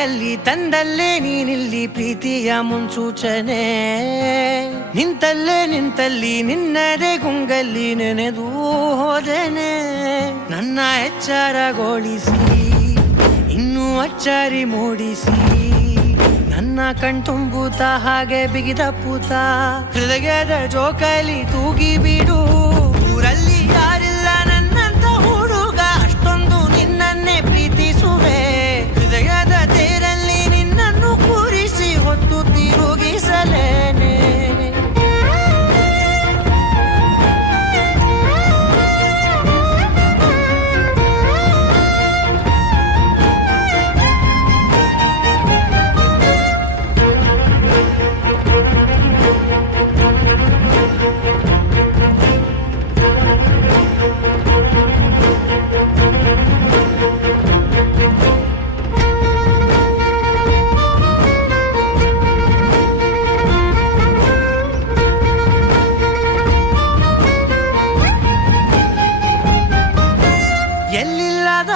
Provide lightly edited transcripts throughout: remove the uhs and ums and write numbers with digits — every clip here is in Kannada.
ಕೈಯಲ್ಲಿ ತಂದಲ್ಲೇ ನೀನಿಲ್ಲಿ ಪ್ರೀತಿಯ ಮುನ್ಸೂಚನೆ ನಿಂತಲ್ಲಿ ನಿನ್ನದೇ ಗುಂಗಲ್ಲಿ ನೆನೆದು ಹೋದೆನೆ ನನ್ನ ಎಚ್ಚರಗೊಳಿಸಿ ಇನ್ನೂ ಅಚ್ಚರಿ ಮೂಡಿಸಿ ನನ್ನ ಕಣ್ತುಂಬುತ್ತ ಹಾಗೆ ಬಿಗಿದ ಪೂತ ಹೃದಯದ ಜೋಕಾಲಿ ತೂಗಿ ಬಿಡು ಊರಲ್ಲಿ ಯಾರಿಲ್ಲ ನನ್ನಂತ ಹುಡುಗ ಅಷ್ಟೊಂದು ನಿನ್ನನ್ನೇ ಪ್ರೀತಿಸುವೆ ಹೃದಯದ ತೇರಲ್ಲಿ ನಿನ್ನನ್ನು ಕೂರಿಸಿ ಹೊತ್ತು ತಿರುಗಿಸಲೇನೆ ಎಲ್ಲಿಲ್ಲದ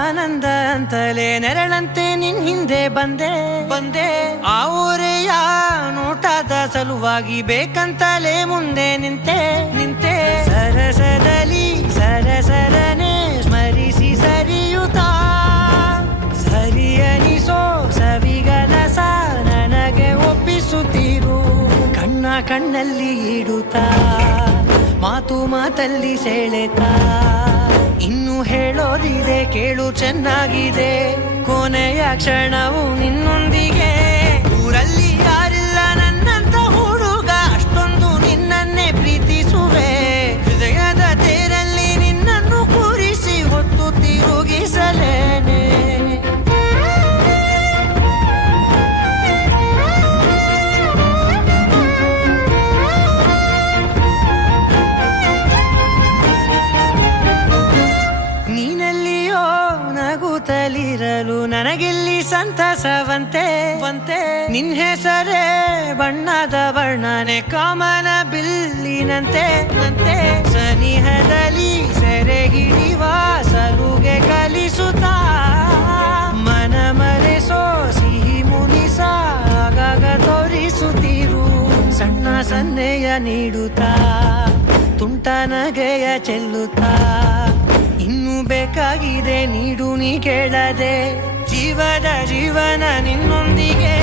ಆನಂದ ಅಂತಲೇ ನೆರಳಂತೆ ನಿನ್ ಹಿಂದೆ ಬಂದೆ ಆ ಊರೆಯ ನೋಟದ ಸಲುವಾಗಿ ಬೇಕಂತಲೇ ಮುಂದೆ ನಿಂತೆ ಸರಸದಲ್ಲಿ ಸರಸರನೆ ಸ್ಮರಿಸಿ ಸರಿಯುತ್ತಾ ಸರಿಯನಿಸೋ ಸವಿಗನಸ ನನಗೆ ಒಪ್ಪಿಸುತ್ತೀರು ಕಣ್ಣಲ್ಲಿ ಇಡುತ್ತಾ ಮಾತಲ್ಲಿ ಸೆಳೆತಾ ಇನ್ನು ಹೇಳೋದಿದೆ ಕೇಳು ಚೆನ್ನಾಗಿದೆ ಕೊನೆಯ ಕ್ಷಣವು ನಿನ್ನೊಂದಿಗೆ ಊರಲ್ಲಿ ಯಾರಿಲ್ಲ ನನ್ನಂತ ಹುಡುಗ ಅಷ್ಟೊಂದು ನಿನ್ನನ್ನೇ ಪ್ರೀತಿಸುವೆ ಹೃದಯದ ತೇರಲ್ಲಿ ನಿನ್ನನ್ನು ಕೂರಿಸಿ ಹೊತ್ತು ತಿರುಗಿಸಲೇನೆ ನೀನೆಲ್ಲಿಯೋ ನಗುತ್ತಲಿರಲು ನನಗಿಲ್ಲಿ ಸಂತಸವಂತೆ ನಿನ್ ಹೆಸರೇ ಬಣ್ಣದ ವರ್ಣನೆ ಕಾಮನ ಬಿಲ್ಲಿನಂತೆ ಸನಿಹದಲ್ಲಿ ಸೆರೆ ಹಿಡಿಯುವ ಸಲುಗೆ ಕಲಿಸುತ್ತಾ ಮನ ಮರೆಸೋ ಸಿಹಿ ಮುನಿಸ ಆಗಾಗ ತೋರಿಸುತ್ತೀರು ಸಣ್ಣ ಸನ್ನೆಯ ನೀಡುತ್ತಾ ತುಂಟ ನಗೆಯ ಚೆಲ್ಲುತ್ತಾ ಇನ್ನು ಬೇಕಾಗಿದೆ ನೀಡು ನೀ ಕೇಳದೆ ಜೀವನ ನಿನ್ನೊಂದಿಗೆ